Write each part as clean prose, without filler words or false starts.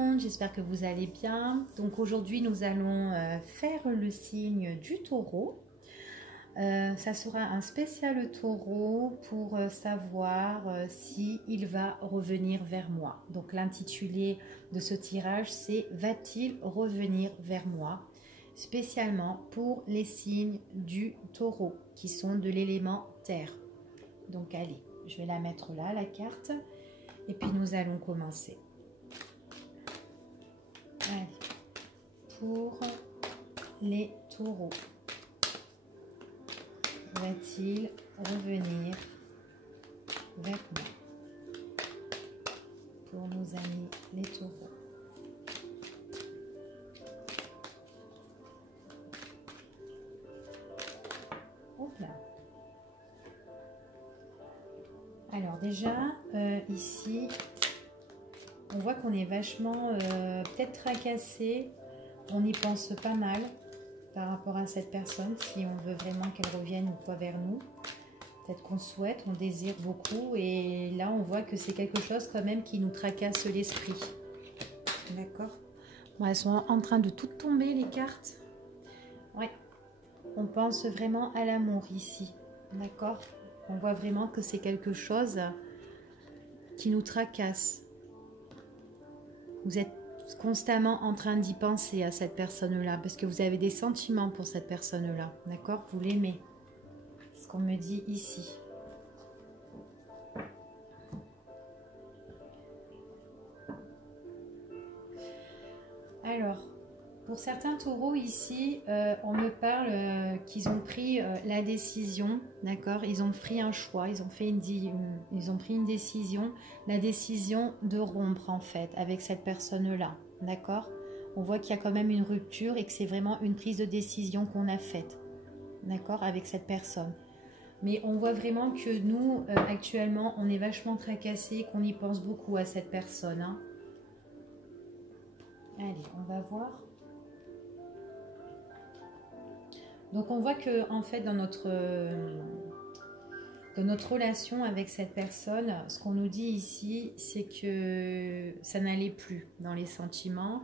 J'espère que vous allez bien. Donc aujourd'hui nous allons faire le signe du taureau. Ça sera un spécial taureau pour savoir si il va revenir vers moi. Donc l'intitulé de ce tirage c'est va-t-il revenir vers moi? Spécialement pour les signes du taureau qui sont de l'élément terre. Donc allez, je vais la mettre là la carte et puis nous allons commencer. Allez, pour les taureaux, va-t-il revenir vers moi? Pour nos amis les taureaux. Hop là. Alors déjà, ici, on voit qu'on est vachement peut-être tracassé. On y pense pas mal par rapport à cette personne, si on veut vraiment qu'elle revienne ou pas vers nous. Peut-être qu'on souhaite, on désire beaucoup. Et là, on voit que c'est quelque chose quand même qui nous tracasse l'esprit. D'accord? Bon, elles sont en train de toutes tomber, les cartes. Ouais. On pense vraiment à l'amour ici. D'accord? On voit vraiment que c'est quelque chose qui nous tracasse. Vous êtes constamment en train d'y penser à cette personne-là parce que vous avez des sentiments pour cette personne-là. D'accord? Vous l'aimez. C'est ce qu'on me dit ici. Alors, pour certains taureaux ici, on me parle qu'ils ont pris la décision, d'accord? Ils ont pris un choix, ils ont pris une décision, la décision de rompre en fait avec cette personne-là, d'accord? On voit qu'il y a quand même une rupture et que c'est vraiment une prise de décision qu'on a faite, d'accord? Avec cette personne. Mais on voit vraiment que nous, actuellement, on est vachement tracassés, qu'on y pense beaucoup à cette personne, hein. Allez, on va voir. Donc on voit que en fait dans notre relation avec cette personne, ce qu'on nous dit ici, c'est que ça n'allait plus dans les sentiments.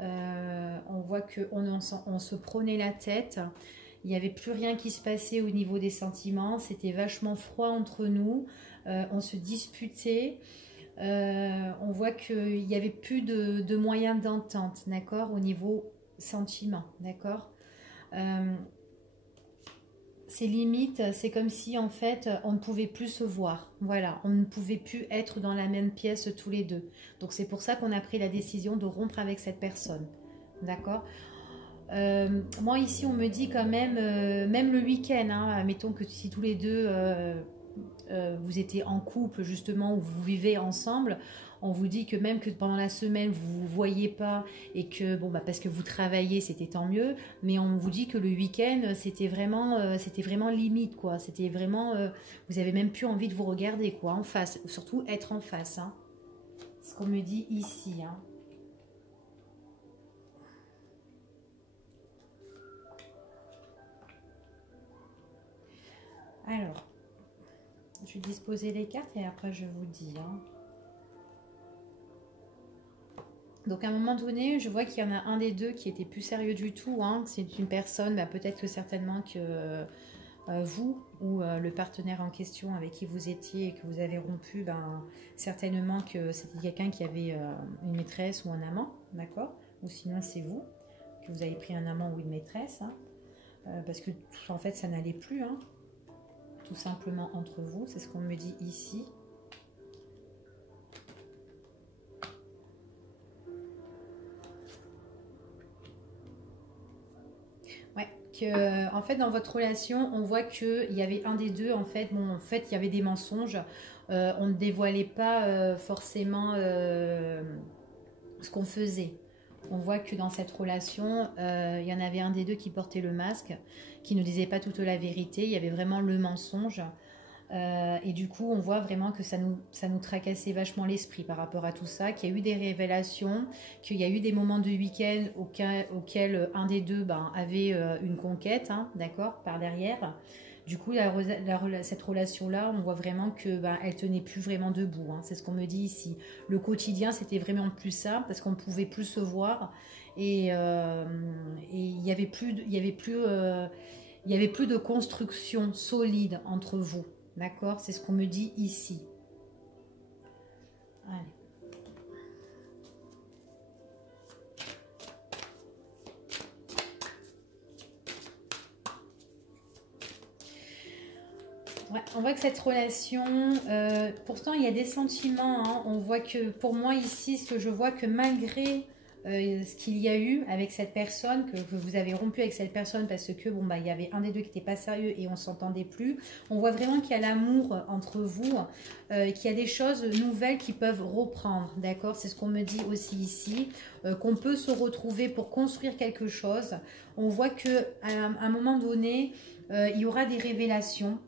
On voit qu'on se prenait la tête. Il n'y avait plus rien qui se passait au niveau des sentiments. C'était vachement froid entre nous. On se disputait. On voit qu'il n'y avait plus de moyens d'entente, d'accord, au niveau sentiment, d'accord. Ces limites, c'est comme si en fait on ne pouvait plus se voir, voilà, on ne pouvait plus être dans la même pièce tous les deux. Donc c'est pour ça qu'on a pris la décision de rompre avec cette personne, d'accord. Moi ici on me dit quand même, même le week-end, hein, mettons que si tous les deux vous étiez en couple justement ou vous vivez ensemble, on vous dit que même que pendant la semaine vous ne vous voyez pas et que bon bah parce que vous travaillez c'était tant mieux, mais on vous dit que le week-end c'était vraiment limite quoi, c'était vraiment vous avez même plus envie de vous regarder quoi en face, surtout être en face, hein. Ce qu'on me dit ici, hein. Alors, je vais disposer les cartes et après je vous dis, hein. Donc à un moment donné, je vois qu'il y en a un des deux qui était plus sérieux du tout, hein. C'est une personne, bah, peut-être que certainement que vous ou le partenaire en question avec qui vous étiez et que vous avez rompu, ben, certainement que c'était quelqu'un qui avait une maîtresse ou un amant, d'accord? Ou sinon c'est vous, que vous avez pris un amant ou une maîtresse, hein. Parce que en fait ça n'allait plus, hein. Tout simplement entre vous, c'est ce qu'on me dit ici. Ouais, que en fait dans votre relation, on voit qu'il y avait un des deux, en fait, bon, en fait il y avait des mensonges. On ne dévoilait pas forcément ce qu'on faisait. On voit que dans cette relation, il y en avait un des deux qui portait le masque, qui ne disait pas toute la vérité, il y avait vraiment le mensonge. Et du coup, on voit vraiment que ça nous tracassait vachement l'esprit par rapport à tout ça, qu'il y a eu des révélations, qu'il y a eu des moments de week-end auxquels un des deux avait une conquête, hein, d'accord, par derrière. Du coup, cette relation-là, on voit vraiment que elle tenait plus vraiment debout. Hein. C'est ce qu'on me dit ici. Le quotidien, c'était vraiment plus ça parce qu'on ne pouvait plus se voir et il y avait plus, il y avait plus de construction solide entre vous. D'accord? C'est ce qu'on me dit ici. Allez. Ouais, on voit que cette relation, pourtant il y a des sentiments, hein. On voit que pour moi ici, ce que je vois que malgré ce qu'il y a eu avec cette personne, que vous avez rompu avec cette personne parce que bon il y avait un des deux qui n'était pas sérieux et on s'entendait plus, on voit vraiment qu'il y a l'amour entre vous, qu'il y a des choses nouvelles qui peuvent reprendre, d'accord? C'est ce qu'on me dit aussi ici, qu'on peut se retrouver pour construire quelque chose. On voit que à un moment donné, il y aura des révélations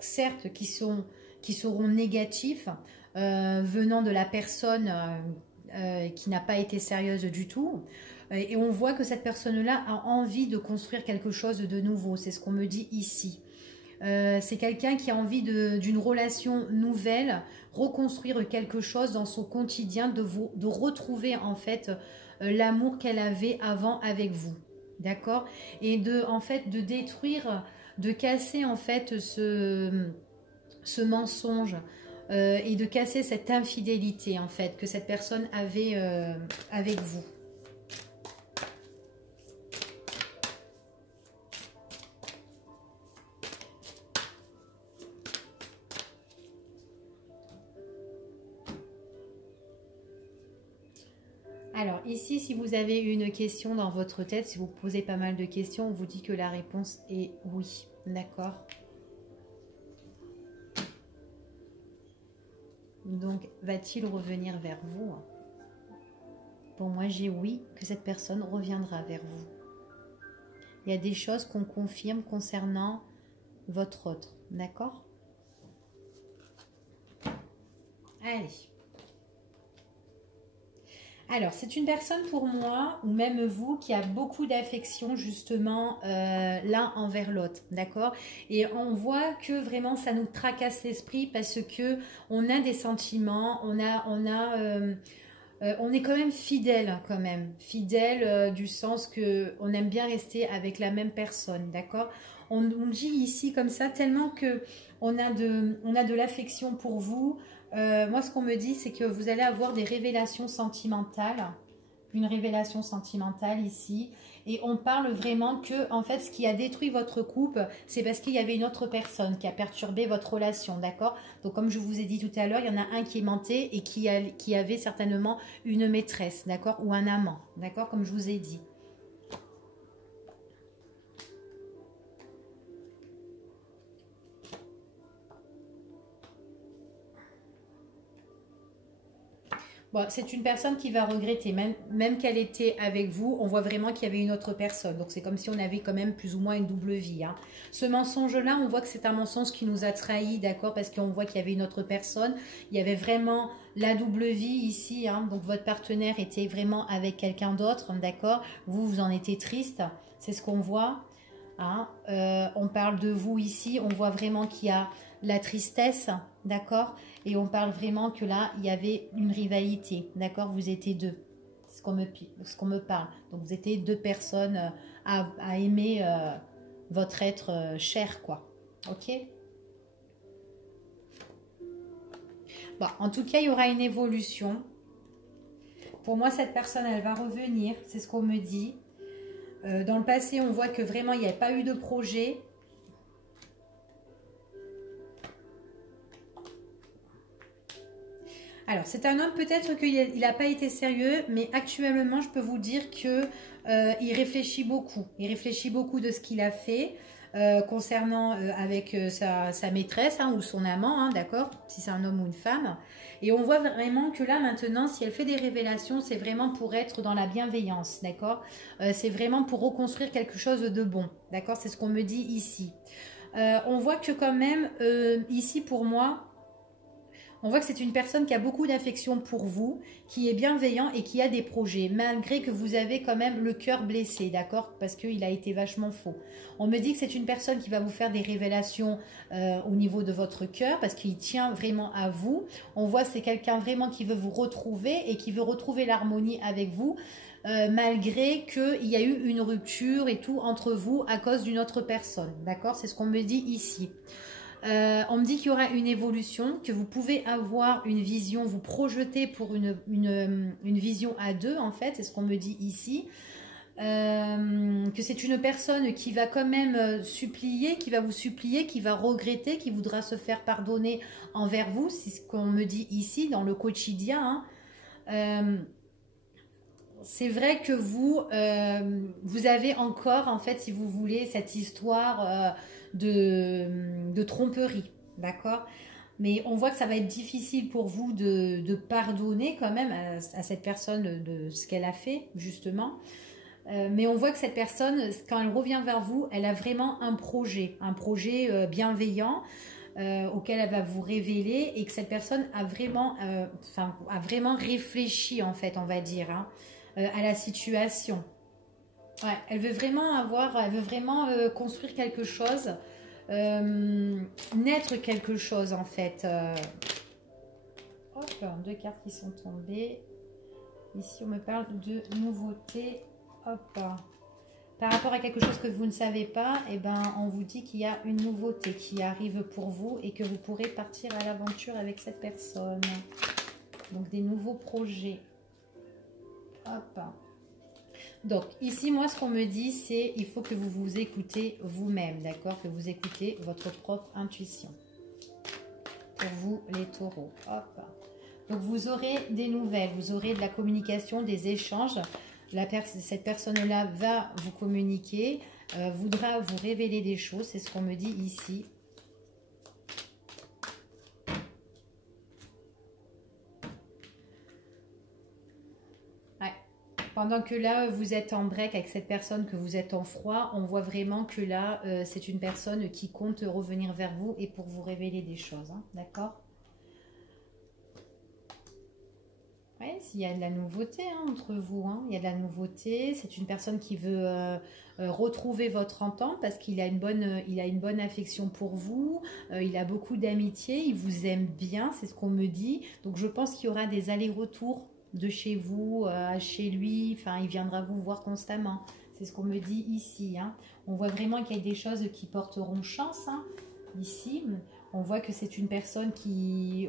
certes qui seront négatives venant de la personne qui n'a pas été sérieuse du tout. Et on voit que cette personne-là a envie de construire quelque chose de nouveau. C'est ce qu'on me dit ici. C'est quelqu'un qui a envie d'une relation nouvelle, reconstruire quelque chose dans son quotidien, de retrouver en fait l'amour qu'elle avait avant avec vous. D'accord? Et en fait, de détruire, de casser en fait ce mensonge et de casser cette infidélité en fait que cette personne avait avec vous. Alors ici, si vous avez une question dans votre tête, si vous posez pas mal de questions, on vous dit que la réponse est oui. D'accord? Donc, va-t-il revenir vers vous? Pour moi, j'ai oui, que cette personne reviendra vers vous. Il y a des choses qu'on confirme concernant votre autre. D'accord? Allez. Alors, c'est une personne pour moi, ou même vous, qui a beaucoup d'affection justement l'un envers l'autre, d'accord? Et on voit que vraiment ça nous tracasse l'esprit parce que on a des sentiments, on est quand même fidèle, du sens que on aime bien rester avec la même personne, d'accord? On dit ici comme ça tellement que on a de l'affection pour vous. Moi, ce qu'on me dit, c'est que vous allez avoir des révélations sentimentales, une révélation sentimentale ici, et on parle vraiment que, en fait, ce qui a détruit votre couple, c'est parce qu'il y avait une autre personne qui a perturbé votre relation, d'accord? Donc, comme je vous ai dit tout à l'heure, il y en a un qui est menté et qui avait certainement une maîtresse, d'accord? Ou un amant, d'accord? Comme je vous ai dit. Bon, c'est une personne qui va regretter, même qu'elle était avec vous, on voit vraiment qu'il y avait une autre personne. Donc c'est comme si on avait quand même plus ou moins une double vie. Hein. Ce mensonge-là, on voit que c'est un mensonge qui nous a trahis, d'accord, parce qu'on voit qu'il y avait une autre personne. Il y avait vraiment la double vie ici. Hein. Donc votre partenaire était vraiment avec quelqu'un d'autre, d'accord. Vous en étiez triste, c'est ce qu'on voit. Hein. On parle de vous ici, on voit vraiment qu'il y a la tristesse, d'accord, et on parle vraiment que là, il y avait une rivalité, d'accord, vous étiez deux, c'est ce qu'on me parle, donc vous étiez deux personnes à aimer votre être cher, quoi, ok. Bon, en tout cas, il y aura une évolution. Pour moi, cette personne, elle va revenir, c'est ce qu'on me dit. Dans le passé, on voit que vraiment, il n'y a pas eu de projet. Alors, c'est un homme, peut-être qu'il n'a pas été sérieux, mais actuellement, je peux vous dire que il réfléchit beaucoup. Il réfléchit beaucoup de ce qu'il a fait concernant avec sa maîtresse hein, ou son amant, hein, d'accord, si c'est un homme ou une femme. Et on voit vraiment que là, maintenant, si elle fait des révélations, c'est vraiment pour être dans la bienveillance, d'accord. C'est vraiment pour reconstruire quelque chose de bon, d'accord. C'est ce qu'on me dit ici. On voit que quand même, ici, pour moi, On voit que c'est une personne qui a beaucoup d'affection pour vous, qui est bienveillant et qui a des projets, malgré que vous avez quand même le cœur blessé, d'accord? Parce qu'il a été vachement faux. On me dit que c'est une personne qui va vous faire des révélations au niveau de votre cœur, parce qu'il tient vraiment à vous. On voit que c'est quelqu'un vraiment qui veut vous retrouver et qui veut retrouver l'harmonie avec vous, malgré qu'il y a eu une rupture et tout entre vous à cause d'une autre personne, d'accord? C'est ce qu'on me dit ici. On me dit qu'il y aura une évolution, que vous pouvez avoir une vision, vous projeter pour une vision à deux, en fait, c'est ce qu'on me dit ici. Que c'est une personne qui va quand même supplier, qui va vous supplier, qui va regretter, qui voudra se faire pardonner envers vous, c'est ce qu'on me dit ici dans le quotidien, hein. C'est vrai que vous avez encore, en fait, si vous voulez, cette histoire de tromperie, d'accord? Mais on voit que ça va être difficile pour vous de pardonner quand même à cette personne de ce qu'elle a fait, justement. Mais on voit que cette personne, quand elle revient vers vous, elle a vraiment un projet bienveillant auquel elle va vous révéler et que cette personne a vraiment réfléchi, en fait, on va dire, hein, à la situation. Ouais, elle veut vraiment construire quelque chose, naître quelque chose, en fait. Hop, deux cartes qui sont tombées. Ici, on me parle de nouveauté. Hop. Par rapport à quelque chose que vous ne savez pas, eh ben, on vous dit qu'il y a une nouveauté qui arrive pour vous et que vous pourrez partir à l'aventure avec cette personne. Donc, des nouveaux projets. Hop. Donc, ici, moi, ce qu'on me dit, c'est il faut que vous vous écoutez vous-même, d'accord? Que vous écoutez votre propre intuition. Pour vous, les taureaux. Hop. Donc, vous aurez des nouvelles, vous aurez de la communication, des échanges. Cette personne-là va vous communiquer, voudra vous révéler des choses, c'est ce qu'on me dit ici. Ouais. Pendant que là, vous êtes en break avec cette personne, que vous êtes en froid, on voit vraiment que là, c'est une personne qui compte revenir vers vous et pour vous révéler des choses, hein, d'accord? Ouais, s'il y a de la nouveauté, hein, entre vous, hein, il y a de la nouveauté. C'est une personne qui veut retrouver votre entente parce qu'il a une bonne affection pour vous. Il a beaucoup d'amitié, il vous aime bien, c'est ce qu'on me dit. Donc je pense qu'il y aura des allers-retours de chez vous à chez lui. Enfin, il viendra vous voir constamment. C'est ce qu'on me dit ici, hein. On voit vraiment qu'il y a des choses qui porteront chance, hein, ici. On voit que c'est une personne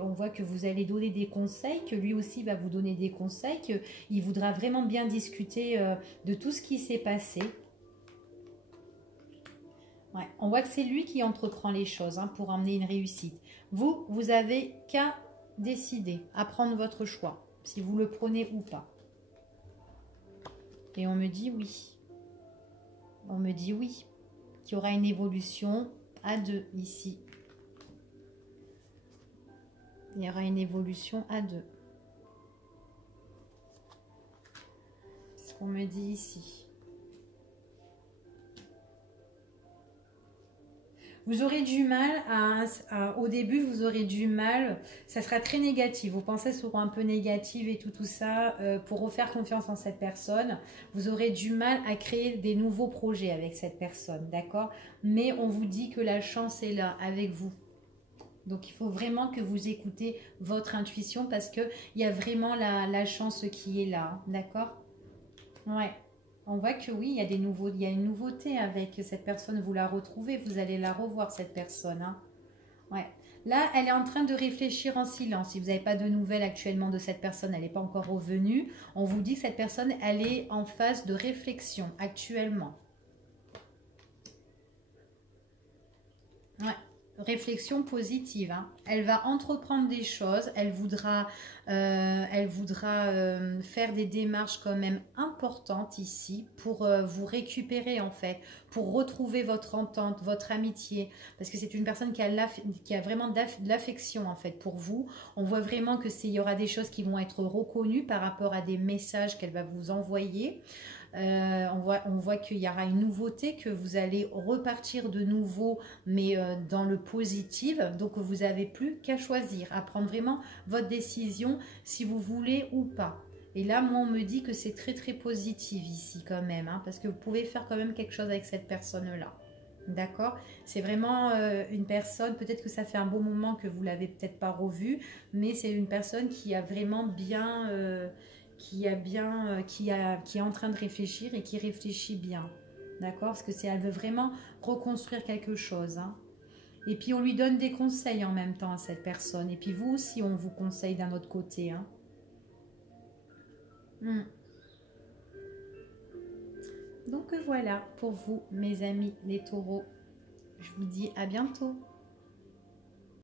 on voit que vous allez donner des conseils, que lui aussi va vous donner des conseils, qu'il voudra vraiment bien discuter de tout ce qui s'est passé. Ouais, on voit que c'est lui qui entreprend les choses, hein, pour emmener une réussite. Vous avez qu'à décider, à prendre votre choix, si vous le prenez ou pas. Et on me dit oui. On me dit oui, qu'il y aura une évolution à deux ici. Il y aura une évolution à deux. C'est ce qu'on me dit ici. Vous aurez du mal, au début, vous aurez du mal, ça sera très négatif. Vos pensées seront un peu négatives et tout ça. Pour refaire confiance en cette personne, vous aurez du mal à créer des nouveaux projets avec cette personne, d'accord? Mais on vous dit que la chance est là avec vous. Donc, il faut vraiment que vous écoutez votre intuition parce qu'il y a vraiment la chance qui est là. D'accord? Ouais. On voit que oui, il y a une nouveauté avec cette personne. Vous la retrouvez, vous allez la revoir, cette personne, hein. Ouais. Là, elle est en train de réfléchir en silence. Si vous n'avez pas de nouvelles actuellement de cette personne, elle n'est pas encore revenue. On vous dit que cette personne, elle est en phase de réflexion actuellement. Ouais. Réflexion positive, hein. Elle va entreprendre des choses, elle voudra faire des démarches quand même importante ici pour vous récupérer en fait, pour retrouver votre entente, votre amitié, parce que c'est une personne qui a vraiment de l'affection en fait pour vous. On voit vraiment que il y aura des choses qui vont être reconnues par rapport à des messages qu'elle va vous envoyer. On voit qu'il y aura une nouveauté, que vous allez repartir de nouveau, mais dans le positif. Donc vous n'avez plus qu'à choisir, à prendre vraiment votre décision si vous voulez ou pas. Et là, moi, on me dit que c'est très très positif ici quand même, hein, parce que vous pouvez faire quand même quelque chose avec cette personne-là. D'accord? C'est vraiment une personne, peut-être que ça fait un bon moment que vous l'avez peut-être pas revue, mais c'est une personne qui a vraiment bien... qui est en train de réfléchir et qui réfléchit bien. D'accord? Parce que elle veut vraiment reconstruire quelque chose. Hein. Et puis on lui donne des conseils en même temps à cette personne. Et puis vous aussi, on vous conseille d'un autre côté. Hein. Donc voilà pour vous, mes amis les taureaux. Je vous dis à bientôt.